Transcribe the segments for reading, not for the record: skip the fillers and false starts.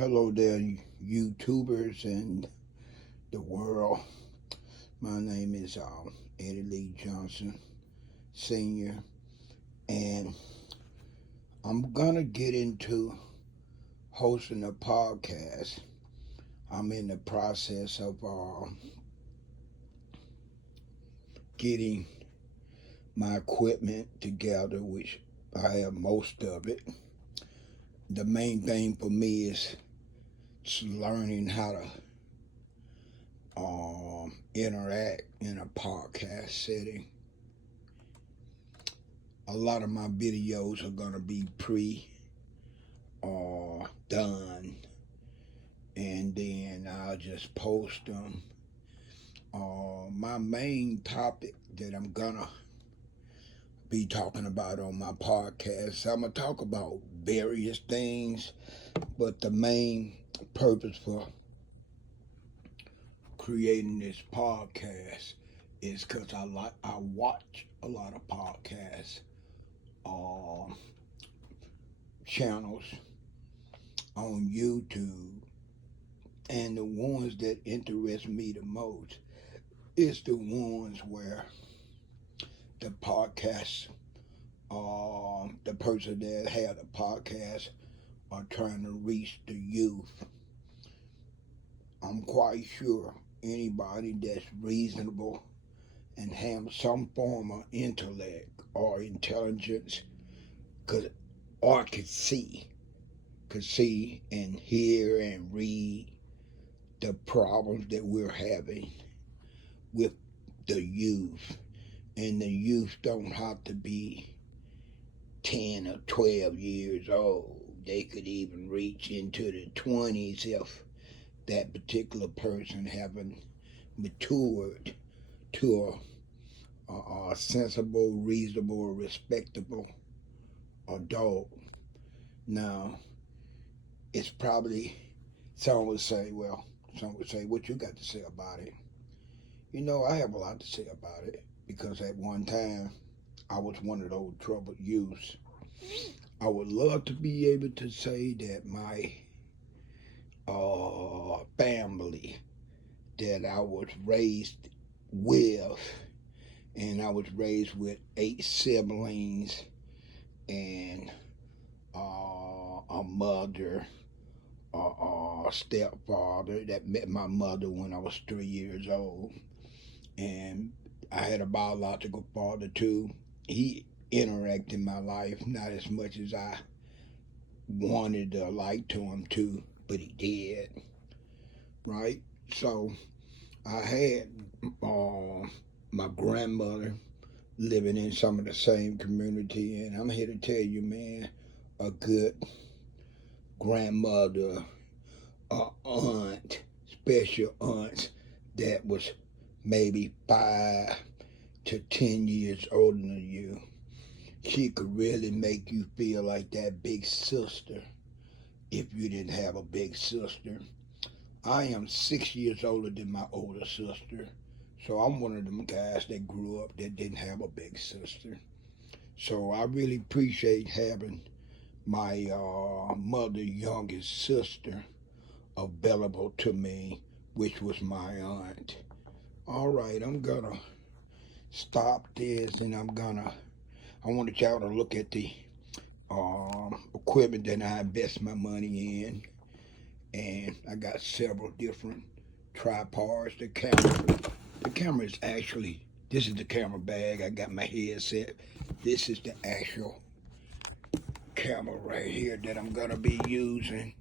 Hello there, YouTubers and the world. My name is Eddie Lee Johnson, Sr., and I'm gonna get into hosting a podcast. I'm in the process of getting my equipment together, which I have most of it. The main thing for me is learning how to interact in a podcast setting. A lot of my videos are going to be done, and then I'll just post them. My main topic that I'm going to be talking about on my podcast, I'm going to talk about various things, but the main purpose for creating this podcast is because I watch a lot of podcasts channels on YouTube, and the ones that interest me the most is the ones where the podcast, the person that had a podcast are trying to reach the youth. I'm quite sure anybody that's reasonable and have some form of intellect or intelligence could see and hear and read the problems that we're having with the youth. And the youth don't have to be 10 or 12 years old. They could even reach into the 20s if that particular person haven't matured to a sensible, reasonable, respectable adult. Now, it's probably, some would say, what you got to say about it? You know, I have a lot to say about it because at one time, I was one of those troubled youths. I would love to be able to say that my family that I was raised with, and I was raised with 8 siblings and a mother, a stepfather that met my mother when I was 3 years old, and I had a biological father too. He interacted in my life, not as much as I wanted to like to him too, but he did, right? So I had my grandmother living in some of the same community, and I'm here to tell you, man, a good grandmother, a aunt, special aunts that was maybe 5 to 10 years older than you. She could really make you feel like that big sister if you didn't have a big sister. I am 6 years older than my older sister, so I'm one of them guys that grew up that didn't have a big sister. So I really appreciate having my mother's youngest sister available to me, which was my aunt. All right, I'm gonna stop this, and I wanted y'all to look at the equipment that I invest my money in, and I got several different tripods. The camera is actually, this is the camera bag. I got my headset. This is the actual camera right here that I'm gonna be using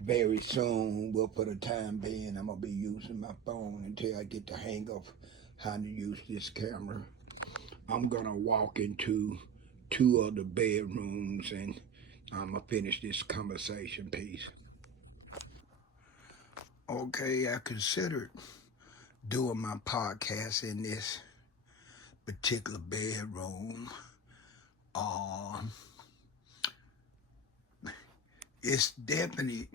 very soon. Well, for the time being, I'm gonna be using my phone until I get the hang of how to use this camera. I'm gonna walk into 2 of the bedrooms, and I'm gonna finish this conversation piece. Okay, I considered doing my podcast in this particular bedroom. It's definitely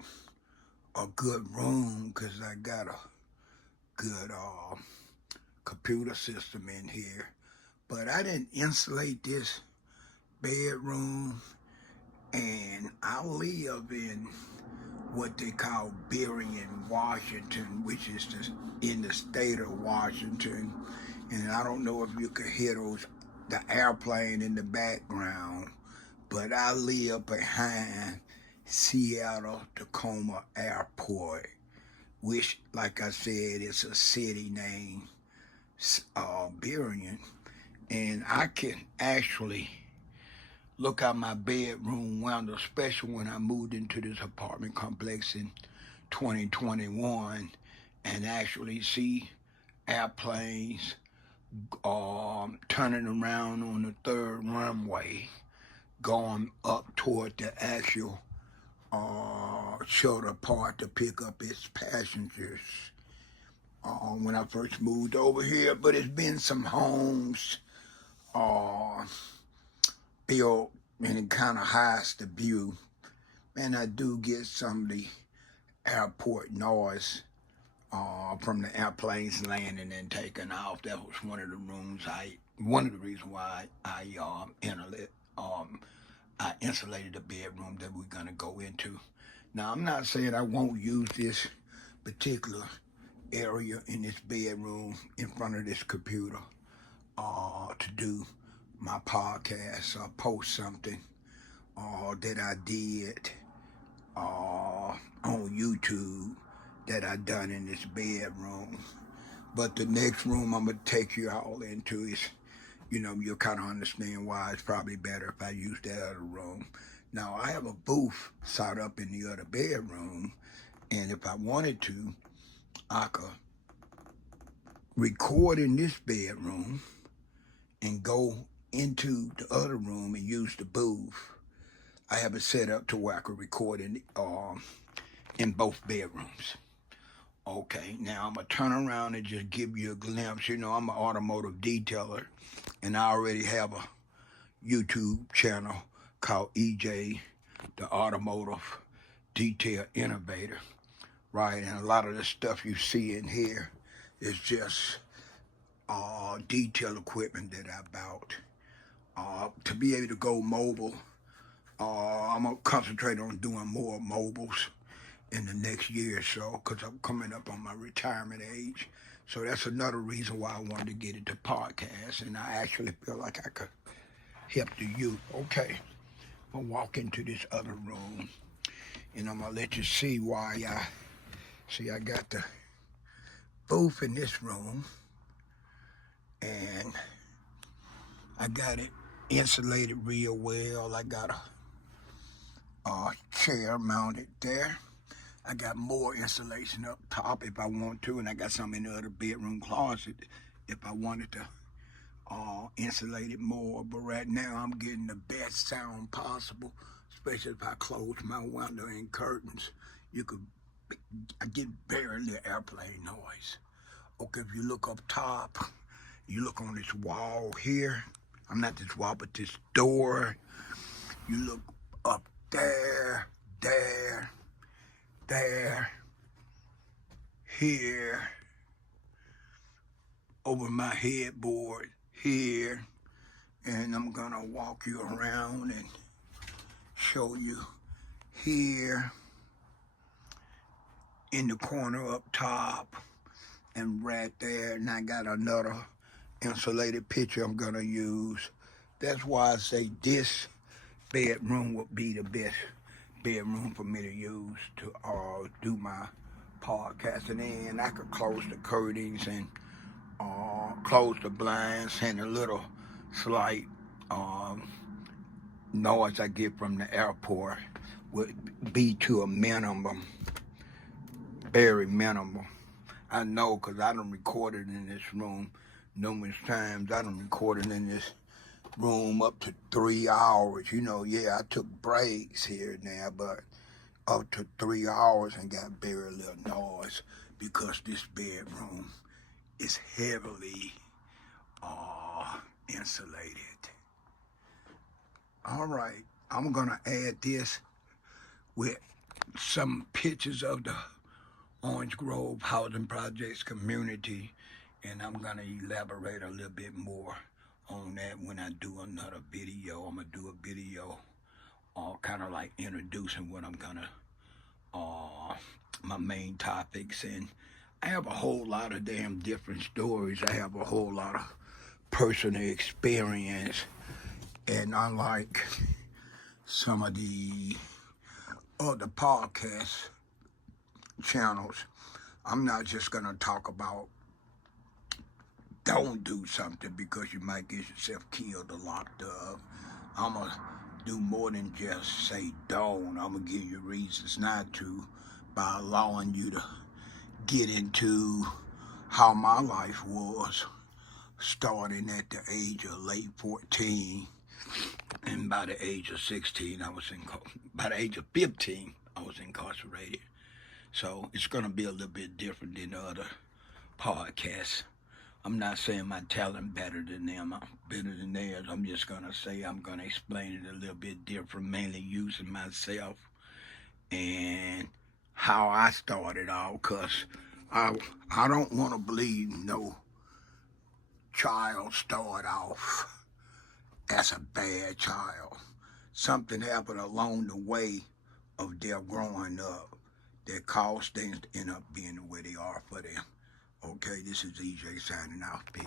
a good room because I got a good computer system in here, but I didn't insulate this bedroom, and I live in what they call Burien, Washington, which is in the state of Washington. And I don't know if you can hear the airplane in the background, but I live behind Seattle Tacoma Airport, which, like I said, is a city named Burien. And I can actually look out my bedroom window, especially when I moved into this apartment complex in 2021, and actually see airplanes turning around on the third runway, going up toward the actual shoulder part to pick up its passengers. When I first moved over here, but it's been some homes built, and it kind of hides the view. And I do get some of the airport noise from the airplanes landing and taking off. That was one of the reasons why I insulated the bedroom that we're gonna go into. Now, I'm not saying I won't use this particular area in this bedroom in front of this computer to do my podcast or post something that I did on YouTube that I done in this bedroom. But the next room I'm gonna take you all into is, you'll kind of understand why it's probably better if I use that other room. Now, I have a booth set up in the other bedroom, and if I wanted to, I could record in this bedroom and go into the other room and use the booth. I have it set up to where I could record in both bedrooms. Okay, now I'm going to turn around and just give you a glimpse. I'm an automotive detailer, and I already have a YouTube channel called EJ, the Automotive Detail Innovator, right? And a lot of the stuff you see in here is just detail equipment that I bought. To be able to go mobile, I'm going to concentrate on doing more mobiles in the next year or so, because I'm coming up on my retirement age. So that's another reason why I wanted to get into podcasts, and I actually feel like I could help the youth. Okay, I'm gonna walk into this other room, and I'm gonna let you see why I got the booth in this room, and I got it insulated real well. I got a chair mounted there. I got more insulation up top if I want to, and I got some in the other bedroom closet if I wanted to insulate it more. But right now I'm getting the best sound possible, especially if I close my window and curtains. I get very little airplane noise. Okay, if you look up top, you look on this wall here. I'm not this wall, but this door. You look up there, here, over my headboard here, and I'm gonna walk you around and show you here, in the corner up top, and right there, and I got another insulated picture I'm gonna use. That's why I say this bedroom would be the best bedroom for me to use to do my podcast. And then I could close the curtains and close the blinds, and a little slight noise I get from the airport would be to a minimum, very minimal. I know, because I done recorded in this room numerous times. I done recorded in this room up to 3 hours. I took breaks here and there, but up to 3 hours and got very little noise, because this bedroom is heavily insulated. All right, I'm gonna add this with some pictures of the Orange Grove Housing Projects community, and I'm gonna elaborate a little bit more on that when I do another video. I'm gonna do a video kind of like introducing what I'm gonna my main topics, and I have a whole lot of damn different stories. I have a whole lot of personal experience, and unlike some of the other podcast channels, I'm not just gonna talk about don't do something because you might get yourself killed or locked up. I'm gonna do more than just say don't. I'm gonna give you reasons not to by allowing you to get into how my life was, starting at the age of late 14, and by the age of 16, by the age of 15, I was incarcerated. So it's gonna be a little bit different than the other podcasts. I'm not saying my talent better than them, better than theirs. I'm just gonna say I'm gonna explain it a little bit different, mainly using myself and how I started out, cause I don't want to believe no child start off as a bad child. Something happened along the way of their growing up that caused things to end up being the way they are for them. Okay, this is EJ signing off. Peace.